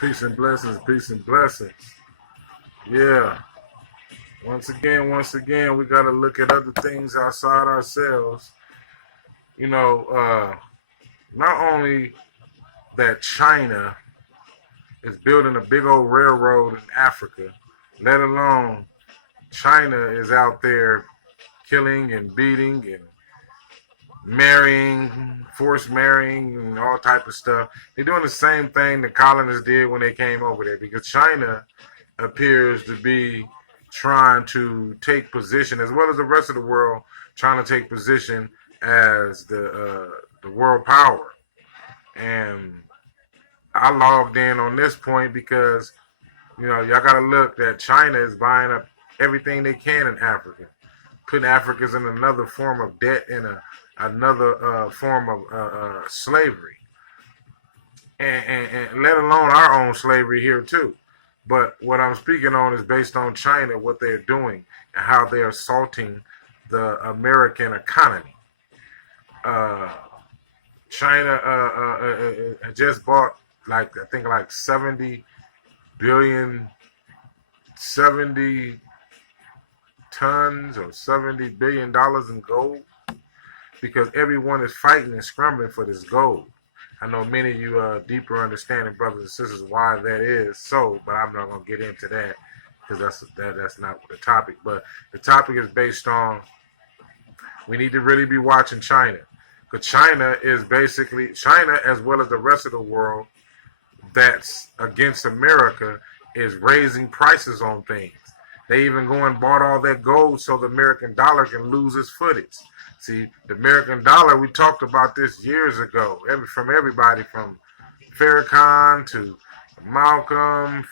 Peace and blessings, peace and blessings. Yeah. Once again, we got to look at other things outside ourselves. You know, not only that China is building a big old railroad in Africa, let alone China is out there killing and beating and marrying, forced marrying, and all type of stuff. They're doing the same thing the colonists did when they came over there because China appears to be trying to take position, as well as the rest of the world, trying to take position as the world power. And I logged in on this point because y'all got to look that China is buying up everything they can in Africa, putting Africans in another form of debt and another form of slavery, and let alone our own slavery here too. But what I'm speaking on is based on China, what they're doing, and how they're assaulting the American economy. Uh, China just bought I think like 70 tons or $70 billion in gold because everyone is fighting and scrambling for this gold. I know many of you deeper understanding brothers and sisters why that is so, but I'm not gonna get into that because that's not the topic. But the topic is based on we need to really be watching China because China is basically China as well as the rest of the world that's against America is raising prices on things. They even go and bought all that gold so the American dollar can lose its footage. See, the American dollar, we talked about this years ago, from everybody, from Farrakhan to Malcolm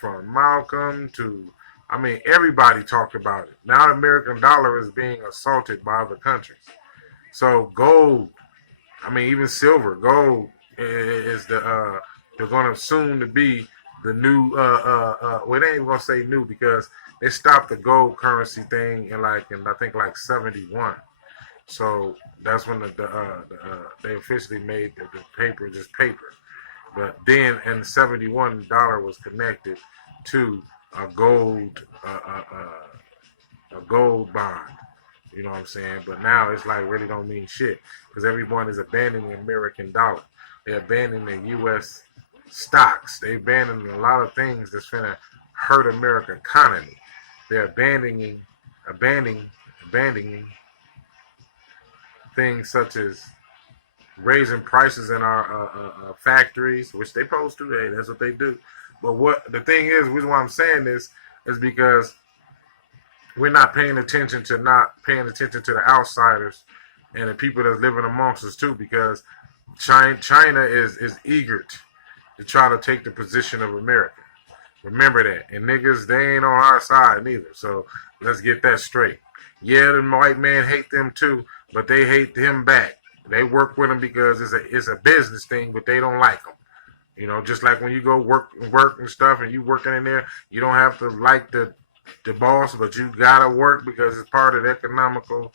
to, everybody talked about it. Now the American dollar is being assaulted by other countries. So gold, even silver, gold is they're going to soon to be the new, well, they ain't even going to say new because they stopped the gold currency thing in I think 71. So that's when they officially made the paper just paper. But then in 71, the dollar was connected to a gold bond. You know what I'm saying? But now it's really don't mean shit because everyone is abandoning the American dollar. They're abandoning the U.S. stocks. They're abandoning a lot of things that's gonna hurt American economy. They're abandoning things such as raising prices in our factories, which they supposed to. Hey, that's what they do. But what the thing is, the reason why I'm saying this is because we're not paying attention to the outsiders and the people that's living amongst us too, because China is eager to try to take the position of America. Remember that. And niggas, they ain't on our side neither. So let's get that straight. Yeah, the white man hate them too, but they hate him back. They work with him because it's a business thing, but they don't like him. Just like when you go work and stuff and you working in there, you don't have to like the boss, but you gotta work because it's part of the economical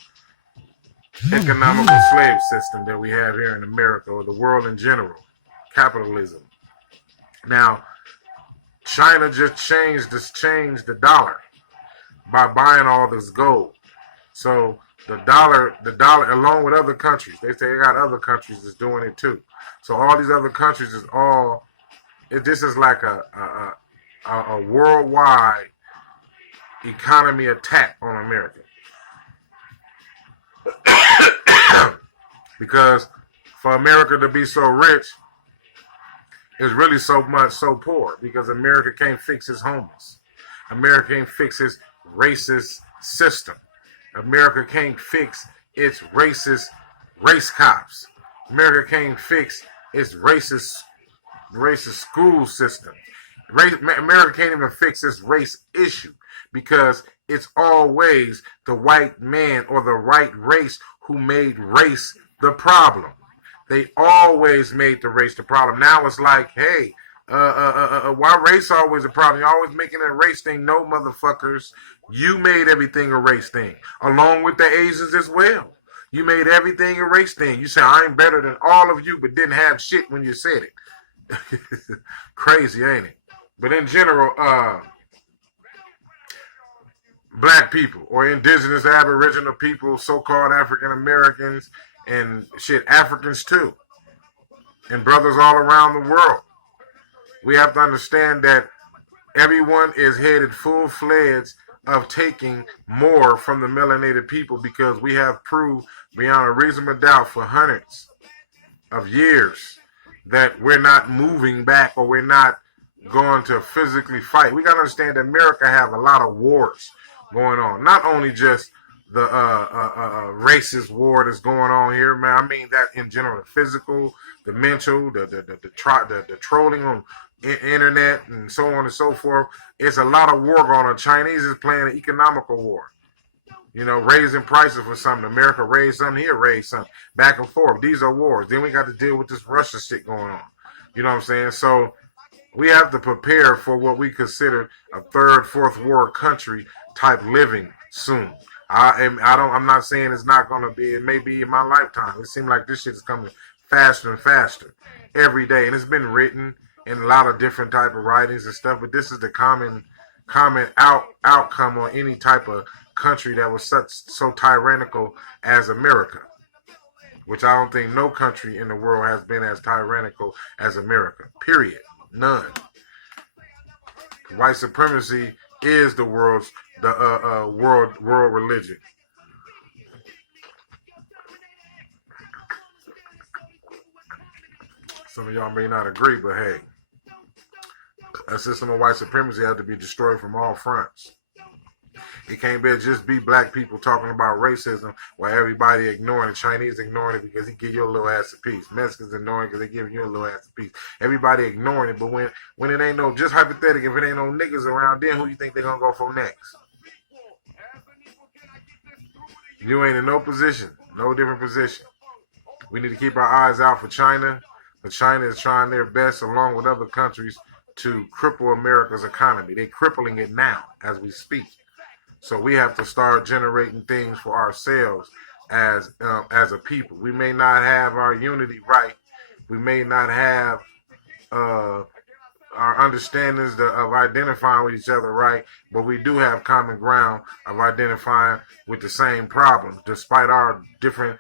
slave system that we have here in America or the world in general. Capitalism. Now, China just changed the dollar by buying all this gold. So the dollar, along with other countries, they say they got other countries that's doing it too. So all these other countries this is like a worldwide economy attack on America. Because for America to be so rich is really so poor because America can't fix its homeless. America can't fix its racist system. America can't fix its racist race cops. America can't fix its racist school system. America can't even fix this race issue because it's always the white man or the right race who made race the problem. They always made the race the problem. Now it's like, hey, why race always a problem? You're always making it a race thing. No, motherfuckers. You made everything a race thing, along with the Asians as well. You made everything a race thing. You said, I'm better than all of you, but didn't have shit when you said it. Crazy, ain't it? But in general, black people or indigenous aboriginal people, so-called African Americans, and shit, Africans too, and brothers all around the world. We have to understand that everyone is headed full-fledged of taking more from the melanated people because we have proved beyond a reasonable doubt for hundreds of years that we're not moving back or we're not going to physically fight. We got to understand that America have a lot of wars going on. Not only just the racist war that's going on here, man. I mean that in general, the physical, the mental, the trolling on internet and so on and so forth. It's a lot of war going on. Chinese is playing an economical war. You know, raising prices for something. America raised something, here raised something. Back and forth. These are wars. Then we got to deal with this Russia shit going on. You know what I'm saying? So we have to prepare for what we consider a third, fourth world country type living soon. I'm not saying it's not going to be. It may be in my lifetime. It seems like this shit is coming faster and faster every day, and it's been written in a lot of different type of writings and stuff. But this is the common outcome on any type of country that was so tyrannical as America, which I don't think no country in the world has been as tyrannical as America. Period. None. White supremacy is the world religion. Some of y'all may not agree, but hey, a system of white supremacy has to be destroyed from all fronts. It can't just be black people talking about racism while everybody ignoring it. Chinese ignoring it because he give you a little ass a piece. Mexicans ignoring it because they give you a little ass a piece. Everybody ignoring it, but when it ain't no, just hypothetical, if it ain't no niggas around, then who you think they gonna go for next? You ain't in no position, no different position. We need to keep our eyes out for China. But China is trying their best, along with other countries, to cripple America's economy. They're crippling it now as we speak. So we have to start generating things for ourselves as a people. We may not have our unity right. We may not have our understandings of identifying with each other right, but we do have common ground of identifying with the same problems, despite our different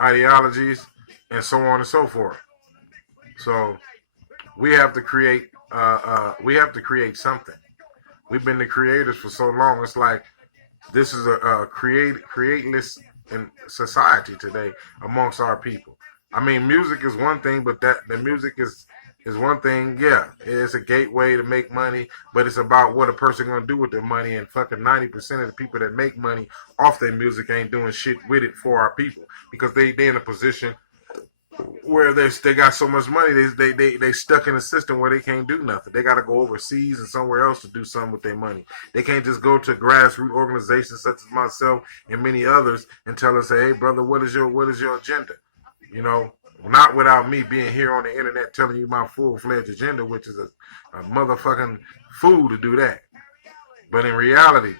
ideologies and so on and so forth. So we have to create something. We've been the creators for so long. It's like this is a createless in society today amongst our people. I mean, music is one thing, but the music is one thing. Yeah, it's a gateway to make money, but it's about what a person gonna do with their money. And fucking 90% of the people that make money off their music ain't doing shit with it for our people because they in a position where they got so much money, they stuck in a system where they can't do nothing. They got to go overseas and somewhere else to do something with their money. They can't just go to grassroots organizations such as myself and many others and tell us, hey brother, what is your agenda? You know, not without me being here on the internet telling you my full-fledged agenda, which is a motherfucking fool to do that. But in reality,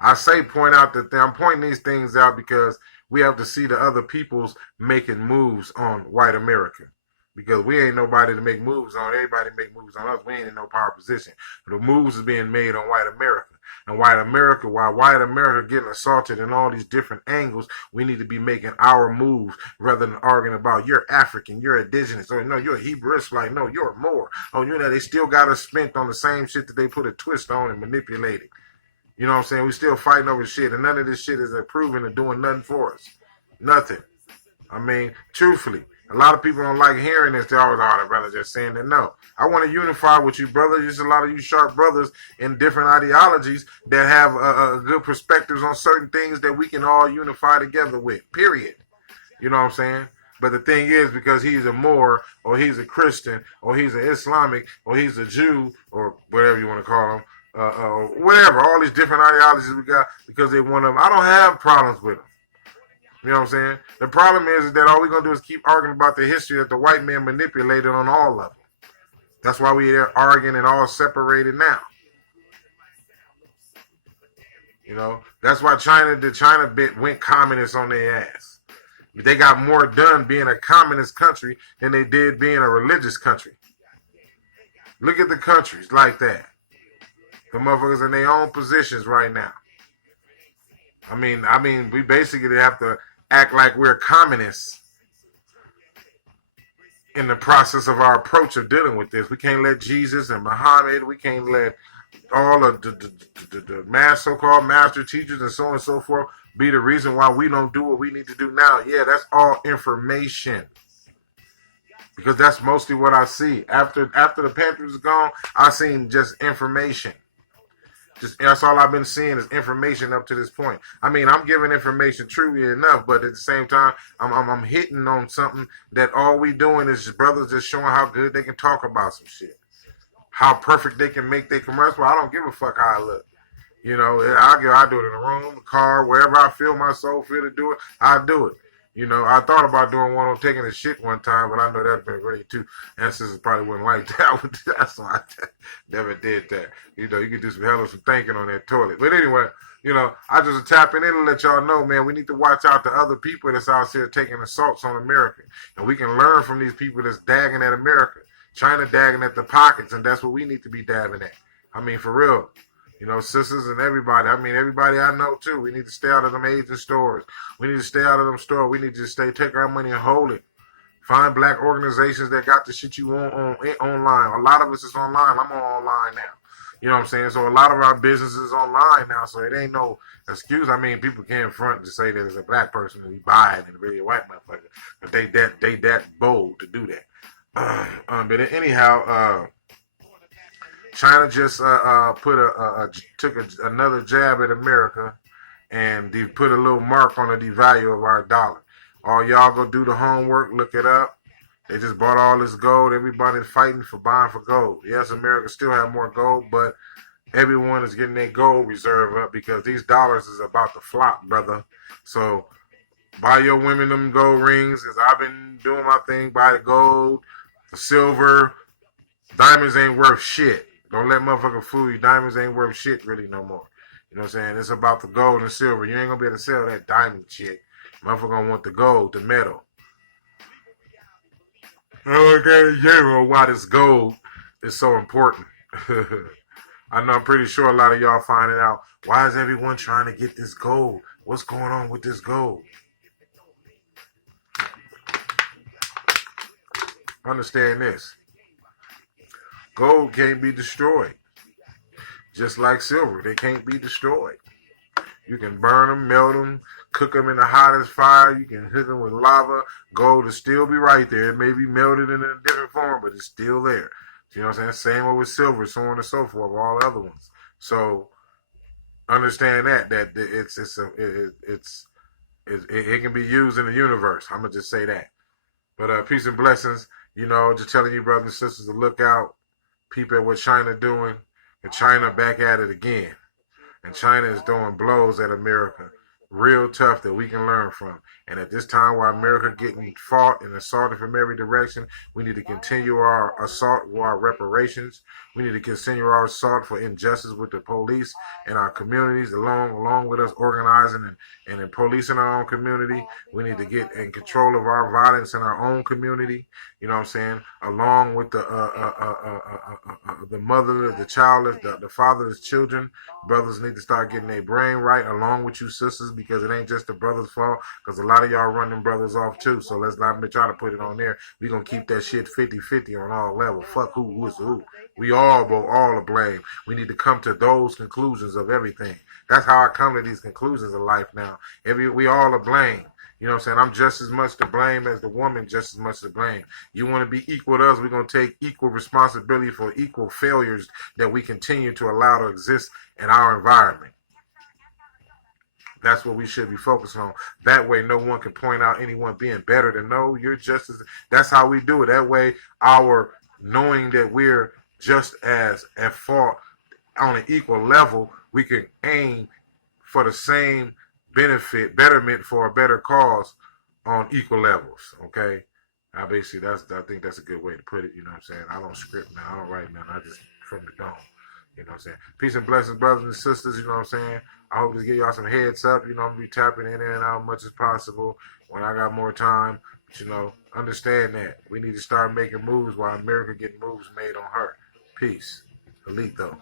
I say point out that I'm pointing these things out because we have to see the other peoples making moves on white America. Because we ain't nobody to make moves on. Everybody make moves on us. We ain't in no power position. The moves is being made on white America. And while white America getting assaulted in all these different angles, we need to be making our moves rather than arguing about you're African, you're indigenous, or no, you're a Hebrew Israelite, no, you're more. Oh, you know, they still got us spent on the same shit that they put a twist on and manipulated. You know what I'm saying? We still fighting over shit, and none of this shit is improving or doing nothing for us. Nothing. I mean, truthfully, a lot of people don't like hearing this. They always, the brother just saying that. No. I want to unify with you, brother. There's a lot of you sharp brothers in different ideologies that have good perspectives on certain things that we can all unify together with, period. You know what I'm saying? But the thing is, because he's a Moor, or he's a Christian, or he's an Islamic, or he's a Jew, or whatever you want to call him, whatever, all these different ideologies we got, because they want them. I don't have problems with them. You know what I'm saying? The problem is that all we're going to do is keep arguing about the history that the white man manipulated on all of them. That's why we're arguing and all separated now. You know, that's why the China bit went communist on their ass. They got more done being a communist country than they did being a religious country. Look at the countries like that. The motherfuckers in their own positions right now. I mean, we basically have to act like we're communists in the process of our approach of dealing with this. We can't let Jesus and Muhammad, we can't let all of the so-called master teachers and so on and so forth be the reason why we don't do what we need to do now. Yeah, that's all information. Because that's mostly what I see. After the Panthers is gone, I seen just information. Just that's all I've been seeing is information up to this point. I mean, I'm giving information truly enough, but at the same time, I'm hitting on something that all we doing is just brothers just showing how good they can talk about some shit, how perfect they can make their commercial. I don't give a fuck how I look. You know, I do it in the room, the car, wherever I feel my soul feel to do it, I do it. You know, I thought about doing one on taking a shit one time, but I know that's been really too. Ancestors probably wouldn't like that. That's why I never did that. You know, you could do some hell of some thinking on that toilet. But anyway, you know, I just tapping in and let y'all know, man, we need to watch out to other people that's out there taking assaults on America. And we can learn from these people that's dagging at America. China dagging at the pockets, and that's what we need to be dabbing at. I mean, for real. You know, sisters and everybody. I mean, everybody I know, too. We need to stay out of them Asian stores. We need to stay out of them stores. We need to take our money and hold it. Find black organizations that got the shit you want online. A lot of us is online. I'm online now. You know what I'm saying? So a lot of our business is online now, so it ain't no excuse. I mean, people can't front to say that it's a black person and we buy it and really a white motherfucker. But they that bold to do that. But anyhow, China just took another jab at America, and they put a little mark on the devalue of our dollar. All y'all go do the homework, look it up. They just bought all this gold. Everybody's fighting for buying for gold. Yes, America still have more gold, but everyone is getting their gold reserve up because these dollars is about to flop, brother. So buy your women them gold rings, as I've been doing my thing. Buy the gold, the silver. Diamonds ain't worth shit. Don't let motherfucker fool you. Diamonds ain't worth shit really no more. You know what I'm saying? It's about the gold and silver. You ain't gonna be able to sell that diamond shit. Motherfucker gonna want the gold, the metal. Okay, yeah, why this gold is so important. I know I'm pretty sure a lot of y'all finding out, why is everyone trying to get this gold? What's going on with this gold? Understand this. Gold can't be destroyed. Just like silver, they can't be destroyed. You can burn them, melt them, cook them in the hottest fire. You can hit them with lava. Gold will still be right there. It may be melted in a different form, but it's still there. You know what I'm saying? Same with silver, so on and so forth, all the other ones. So understand that it can be used in the universe. I'm gonna just say that. But peace and blessings. You know, just telling you brothers and sisters to look out. Peep at what China doing, and China back at it again. And China is doing blows at America, real tough, that we can learn from. And at this time, while America getting fought and assaulted from every direction, we need to continue our assault for our reparations. We need to continue our assault for injustice with the police and our communities, along with us organizing and policing our own community. We need to get in control of our violence in our own community. You know what I'm saying? Along with the mother, the childless, the fatherless children. Brothers need to start getting their brain right, along with you sisters, because it ain't just the brothers' fault. Because a lot of y'all running brothers off too. So let's not try to put it on there. We gonna keep that shit 50-50 on all levels. Fuck who is who. We all to blame. We need to come to those conclusions of everything. That's how I come to these conclusions of life now. We all are blame. You know what I'm saying? I'm just as much to blame as the woman, just as much to blame. You want to be equal to us, we're going to take equal responsibility for equal failures that we continue to allow to exist in our environment. That's what we should be focused on. That way, no one can point out anyone being better than no. You're just as. That's how we do it. That way, our knowing that we're just as at fault on an equal level, we can aim for the same betterment for a better cause on equal levels. Okay, I think that's a good way to put it. You know what I'm saying? I don't script now. I don't write now. I just from the dome. You know what I'm saying? Peace and blessings, brothers and sisters. You know what I'm saying? I hope to give y'all some heads up. You know, I'm going to be tapping in and out as much as possible when I got more time. But, you know, understand that. We need to start making moves while America getting moves made on her. Peace. Elite though.